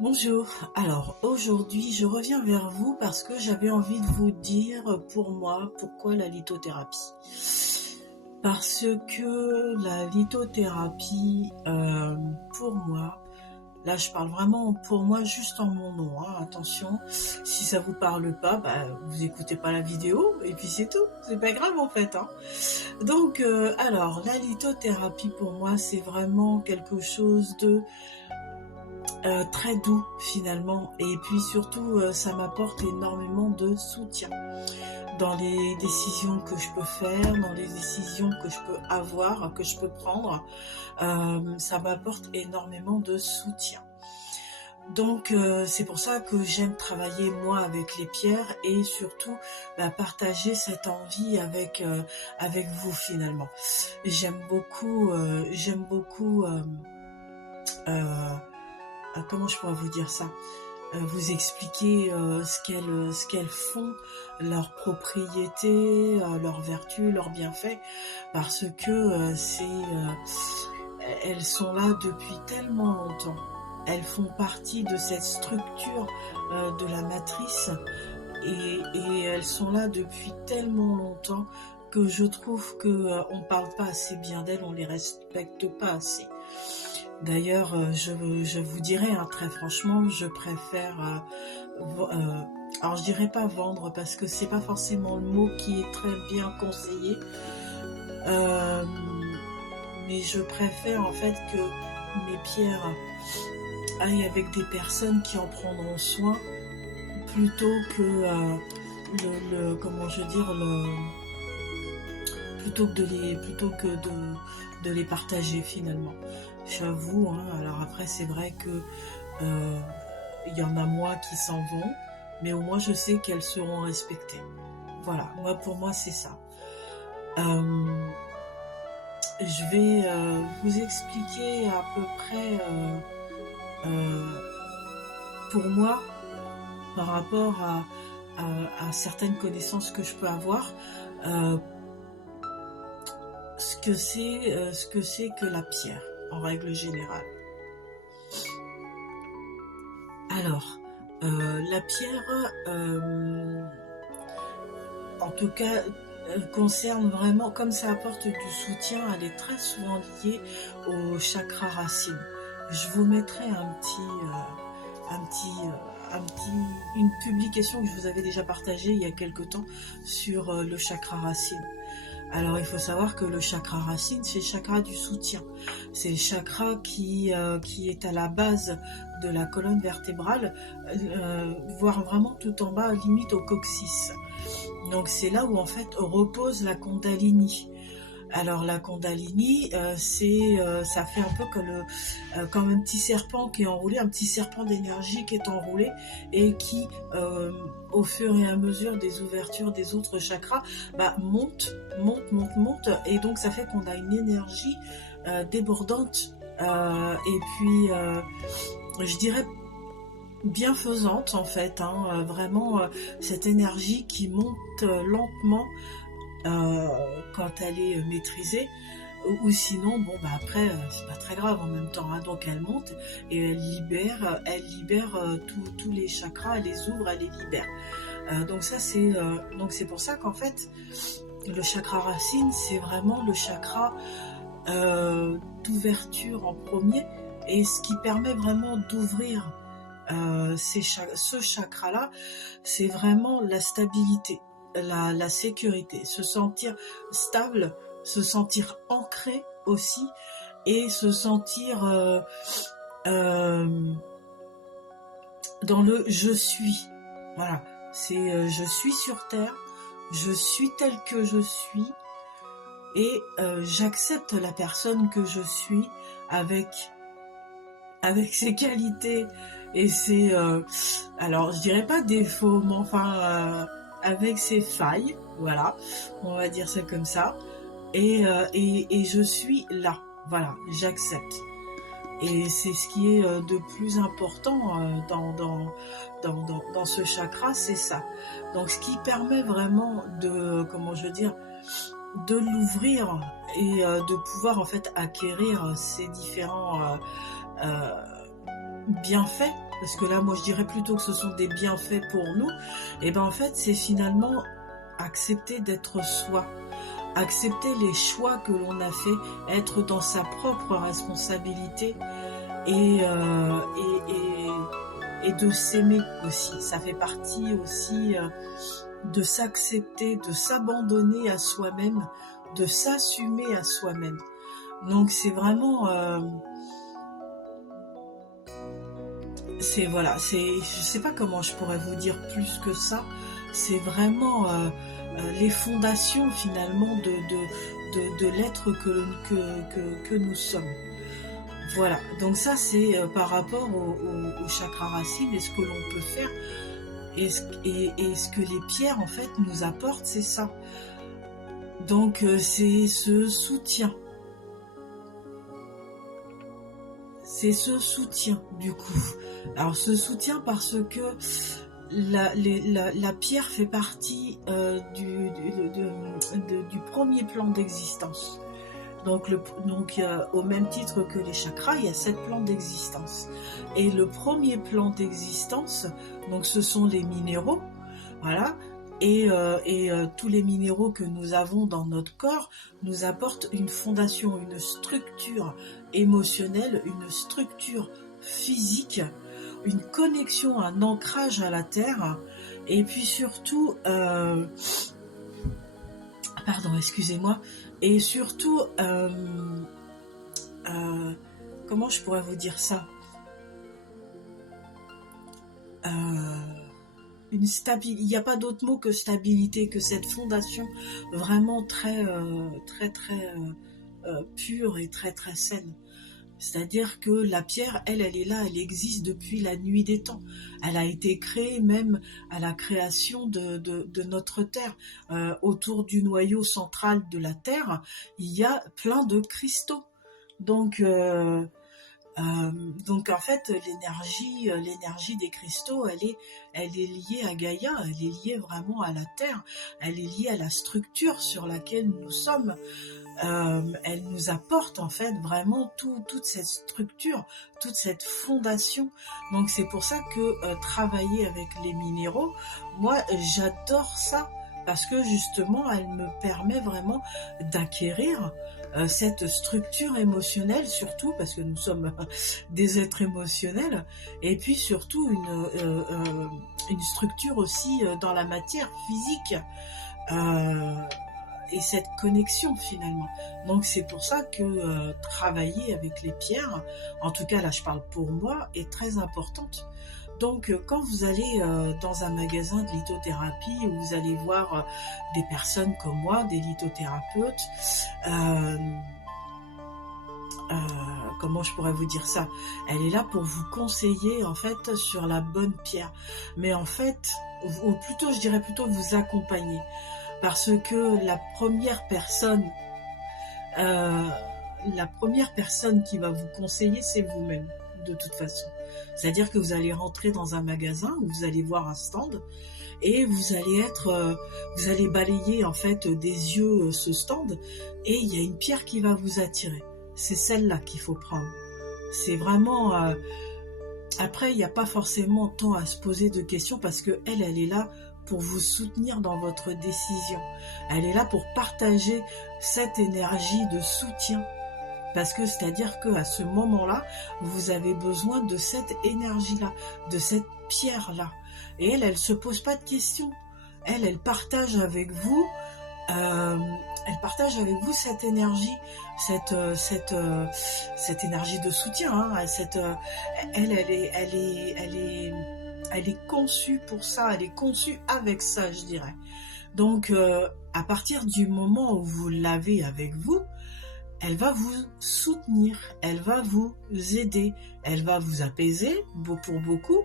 Bonjour, alors aujourd'hui je reviens vers vous parce que j'avais envie de vous dire pour moi pourquoi la lithothérapie. Parce que la lithothérapie, pour moi, là je parle vraiment pour moi juste en mon nom, hein, attention, si ça vous parle pas, vous écoutez pas la vidéo et puis c'est tout, c'est pas grave en fait. Hein. Donc alors la lithothérapie pour moi c'est vraiment quelque chose de très doux finalement, et puis surtout ça m'apporte énormément de soutien dans les décisions que je peux faire, dans les décisions que je peux avoir, que je peux prendre. Ça m'apporte énormément de soutien. Donc c'est pour ça que j'aime travailler moi avec les pierres et surtout partager cette envie avec vous finalement. J'aime beaucoup comment je pourrais vous dire ça, vous expliquer ce qu'elles font, leurs propriétés, leurs vertus, leurs bienfaits, parce que elles sont là depuis tellement longtemps. Elles font partie de cette structure de la matrice et elles sont là depuis tellement longtemps que je trouve que on parle pas assez bien d'elles, on les respecte pas assez. D'ailleurs, je vous dirais, hein, très franchement, je préfère, alors je dirais pas vendre parce que c'est pas forcément le mot qui est très bien conseillé, euh, mais je préfère en fait que mes pierres aillent avec des personnes qui en prendront soin plutôt que comment je veux dire plutôt que de les partager finalement. J'avoue, hein, alors après c'est vrai que y en a moi qui s'en vont, mais au moins je sais qu'elles seront respectées. Voilà, moi pour moi c'est ça. Je vais vous expliquer à peu près euh, pour moi par rapport à certaines connaissances que je peux avoir, euh, ce que c'est que la pierre en règle générale. Alors, la pierre, en tout cas, concerne vraiment, comme ça apporte du soutien, elle est très souvent liée au chakra racine. Je vous mettrai une publication que je vous avais déjà partagée il y a quelque temps sur le chakra racine. Alors il faut savoir que le chakra racine, c'est le chakra du soutien. C'est le chakra qui est à la base de la colonne vertébrale, voire vraiment tout en bas, limite au coccyx. Donc c'est là où en fait repose la Kundalini. Alors la Kundalini, ça fait un peu comme un petit serpent qui est enroulé, un petit serpent d'énergie qui est enroulé et qui, au fur et à mesure des ouvertures des autres chakras, monte, et donc ça fait qu'on a une énergie débordante et puis je dirais bienfaisante en fait, hein, vraiment cette énergie qui monte lentement quand elle est maîtrisée, ou sinon après c'est pas très grave en même temps, hein, donc elle monte et elle libère tous les chakras, elle les ouvre, elle les libère. Donc c'est pour ça qu'en fait le chakra racine c'est vraiment le chakra d'ouverture en premier, et ce qui permet vraiment d'ouvrir ce chakra-là, c'est vraiment la stabilité, la sécurité, se sentir stable, se sentir ancré aussi, et se sentir euh, dans le je suis. Voilà, c'est je suis sur terre, je suis tel que je suis, et j'accepte la personne que je suis avec ses qualités et ses alors je dirais pas défauts, mais enfin avec ses failles, voilà, on va dire ça comme ça, et je suis là, voilà, j'accepte. Et c'est ce qui est de plus important dans ce chakra, c'est ça. Donc ce qui permet vraiment de, comment je veux dire, de l'ouvrir et de pouvoir en fait acquérir ces différents bienfaits parce que là moi je dirais plutôt que ce sont des bienfaits pour nous, et ben en fait c'est finalement accepter d'être soi, accepter les choix que l'on a fait, être dans sa propre responsabilité et, euh, et, et de s'aimer aussi. Ça fait partie aussi de s'accepter, de s'abandonner à soi-même, de s'assumer à soi-même. Donc c'est vraiment, c'est voilà, je sais pas comment je pourrais vous dire plus que ça. C'est vraiment les fondations finalement de l'être que nous sommes. Voilà, donc ça c'est par rapport au chakra racine et ce que l'on peut faire et ce que les pierres en fait nous apportent, c'est ça. Donc c'est ce soutien. C'est ce soutien du coup. Alors ce soutien parce que la pierre fait partie du premier plan d'existence. Donc, au même titre que les chakras, il y a 7 plans d'existence. Et le premier plan d'existence, donc ce sont les minéraux, voilà. Et tous les minéraux que nous avons dans notre corps nous apportent une fondation, une structure émotionnelle, une structure physique, une connexion, un ancrage à la terre, et puis surtout, pardon, excusez-moi, et surtout, comment je pourrais vous dire ça, une stabilité. Il n'y a pas d'autre mot que stabilité, que cette fondation vraiment très, très pure et très très saine. C'est-à-dire que la pierre, elle est là, elle existe depuis la nuit des temps. Elle a été créée même à la création de notre Terre. Autour du noyau central de la Terre, il y a plein de cristaux. Donc en fait, l'énergie des cristaux, elle est liée à Gaïa, elle est liée vraiment à la Terre, elle est liée à la structure sur laquelle nous sommes. Elle nous apporte en fait vraiment toute cette structure, toute cette fondation. Donc c'est pour ça que travailler avec les minéraux, moi j'adore ça parce que justement elle me permet vraiment d'acquérir cette structure émotionnelle, surtout parce que nous sommes des êtres émotionnels, et puis surtout une structure aussi dans la matière physique. Et cette connexion finalement. Donc c'est pour ça que travailler avec les pierres, en tout cas là je parle pour moi, est très importante. Donc quand vous allez dans un magasin de lithothérapie où vous allez voir des personnes comme moi, des lithothérapeutes, comment je pourrais vous dire ça, elle est là pour vous conseiller en fait sur la bonne pierre, mais en fait, ou plutôt je dirais plutôt vous accompagner. Parce que la première personne qui va vous conseiller, c'est vous-même, de toute façon. C'est-à-dire que vous allez rentrer dans un magasin où vous allez voir un stand et vous allez balayer en fait des yeux ce stand et il y a une pierre qui va vous attirer. C'est celle-là qu'il faut prendre. C'est vraiment. Après, il n'y a pas forcément tant à se poser de questions parce que elle est là pour vous soutenir dans votre décision. Elle est là pour partager cette énergie de soutien. Parce que c'est-à-dire qu'à ce moment-là, vous avez besoin de cette énergie-là, de cette pierre-là. Et elle se pose pas de questions. Elle partage avec vous, cette énergie, cette énergie de soutien. Hein, elle est conçue pour ça, elle est conçue avec ça, je dirais. Donc, à partir du moment où vous l'avez avec vous, elle va vous soutenir, elle va vous aider, elle va vous apaiser pour beaucoup,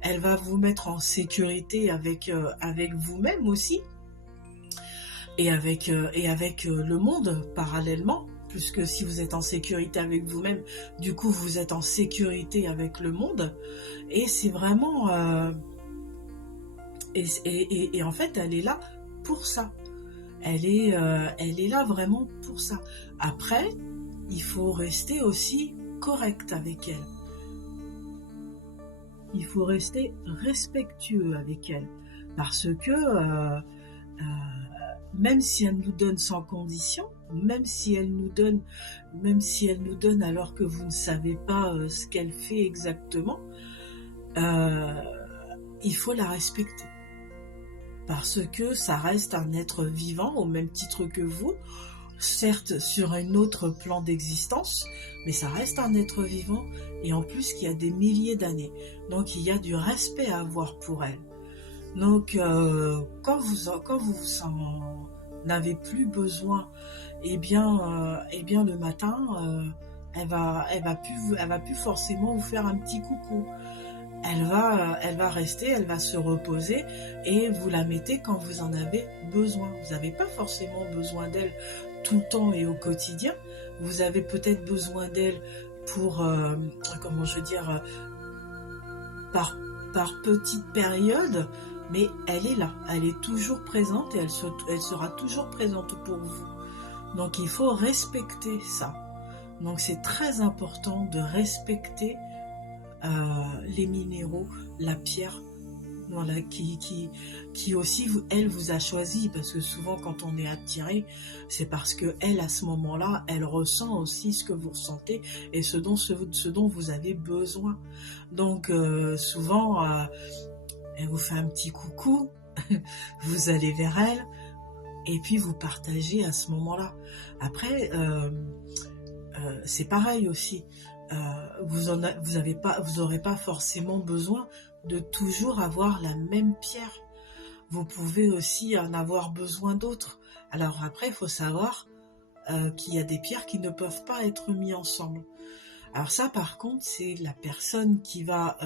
elle va vous mettre en sécurité avec vous-même aussi, et avec le monde parallèlement, puisque si vous êtes en sécurité avec vous-même, du coup vous êtes en sécurité avec le monde, et c'est vraiment et en fait elle est là pour ça. Elle est là vraiment pour ça. Après, il faut rester aussi correct avec elle. il faut rester respectueux avec elle. Parce que même si elle nous donne sans condition, même si elle nous donne alors que vous ne savez pas ce qu'elle fait exactement, euh, il faut la respecter. Parce que ça reste un être vivant au même titre que vous, certes sur un autre plan d'existence, mais ça reste un être vivant et en plus qui a des milliers d'années. Donc il y a du respect à avoir pour elle. Donc quand vous en avez plus besoin, eh bien le matin, elle va plus forcément vous faire un petit coucou. Elle va rester, elle va se reposer et vous la mettez quand vous en avez besoin. Vous n'avez pas forcément besoin d'elle tout le temps et au quotidien. Vous avez peut-être besoin d'elle pour, comment je veux dire, par petite période, mais elle est là, elle est toujours présente et elle sera toujours présente pour vous. Donc il faut respecter ça. Donc c'est très important de respecter les minéraux, la pierre, voilà, qui aussi, elle vous a choisi, parce que souvent quand on est attiré, c'est parce que elle, à ce moment-là, elle ressent aussi ce que vous ressentez et ce dont vous avez besoin. Donc souvent, elle vous fait un petit coucou, vous allez vers elle, et puis vous partagez à ce moment-là. Après, c'est pareil aussi. Vous aurez pas forcément besoin de toujours avoir la même pierre. Vous pouvez aussi en avoir besoin d'autres. Alors après, il faut savoir qu'il y a des pierres qui ne peuvent pas être mises ensemble. Alors ça, par contre, c'est la personne qui va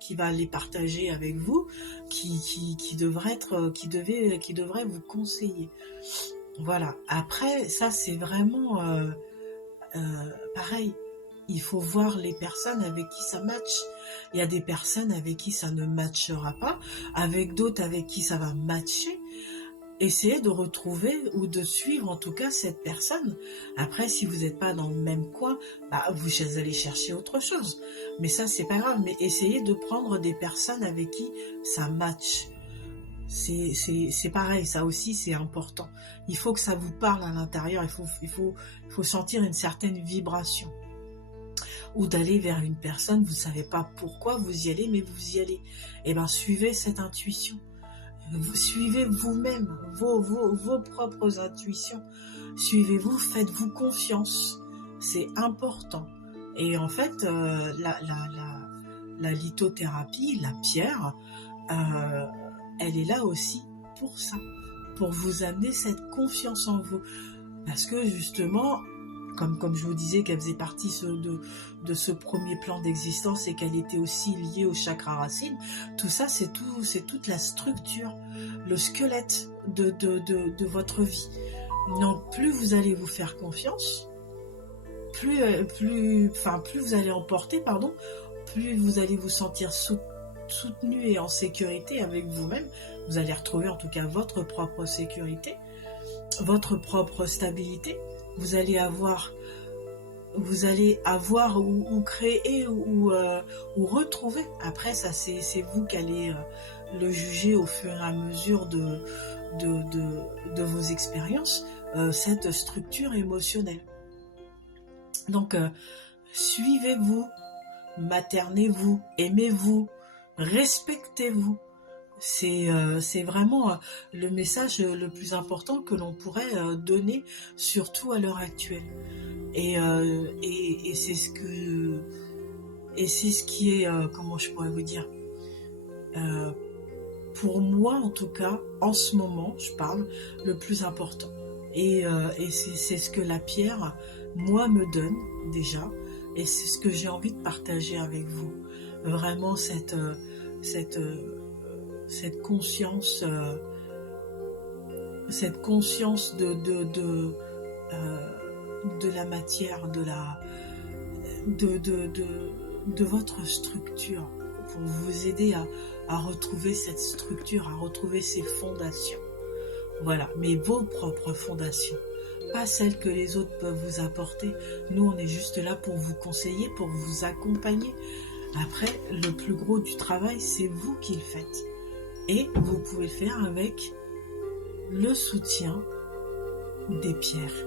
qui va les partager avec vous, qui devrait vous conseiller. Voilà. Après, ça c'est vraiment pareil. Il faut voir les personnes avec qui ça match. Il y a des personnes avec qui ça ne matchera pas, avec d'autres avec qui ça va matcher. Essayez de retrouver ou de suivre en tout cas cette personne. Après, si vous n'êtes pas dans le même coin, vous allez chercher autre chose. Mais ça, c'est pas grave. Mais essayez de prendre des personnes avec qui ça match. C'est pareil, ça aussi c'est important. Il faut que ça vous parle à l'intérieur, il faut sentir une certaine vibration. Ou d'aller vers une personne, vous ne savez pas pourquoi vous y allez, mais vous y allez. Eh bien, suivez cette intuition. Suivez vous-même vos propres intuitions. Suivez-vous, faites-vous confiance. C'est important. Et en fait, la lithothérapie, la pierre, elle est là aussi pour ça, pour vous amener cette confiance en vous. Parce que justement, comme je vous disais qu'elle faisait partie de ce premier plan d'existence et qu'elle était aussi liée au chakra racine, tout ça c'est toute la structure, le squelette de votre vie. Donc plus vous allez vous faire confiance, plus vous allez emporter, plus vous allez vous sentir soutenu et en sécurité avec vous-même. Vous allez retrouver en tout cas votre propre sécurité, votre propre stabilité. Vous allez avoir ou créer ou retrouver. Après ça c'est vous qui allez le juger au fur et à mesure de vos expériences, cette structure émotionnelle. Donc suivez-vous, maternez-vous, aimez-vous, respectez-vous. C'est vraiment le message le plus important que l'on pourrait donner, surtout à l'heure actuelle. Et c'est ce qui est, comment je pourrais vous dire, pour moi en tout cas, en ce moment, je parle, le plus important. Et c'est ce que la pierre, moi, me donne déjà, et c'est ce que j'ai envie de partager avec vous. Vraiment cette conscience, de la matière, de votre structure, pour vous aider à retrouver cette structure, à retrouver ces fondations. Voilà, mais vos propres fondations, pas celles que les autres peuvent vous apporter. Nous, on est juste là pour vous conseiller, pour vous accompagner. Après, le plus gros du travail, c'est vous qui le faites. Et vous pouvez le faire avec le soutien des pierres,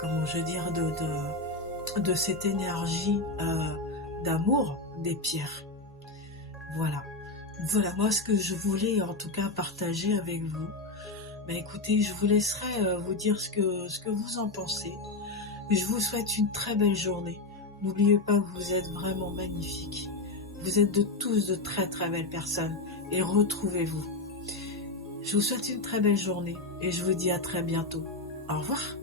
comment je veux dire, de cette énergie d'amour des pierres. Voilà. Voilà, moi, ce que je voulais en tout cas partager avec vous. Ben, écoutez, je vous laisserai vous dire ce que vous en pensez. Je vous souhaite une très belle journée. N'oubliez pas que vous êtes vraiment magnifiques. Vous êtes tous de très très belles personnes et retrouvez-vous. Je vous souhaite une très belle journée et je vous dis à très bientôt. Au revoir.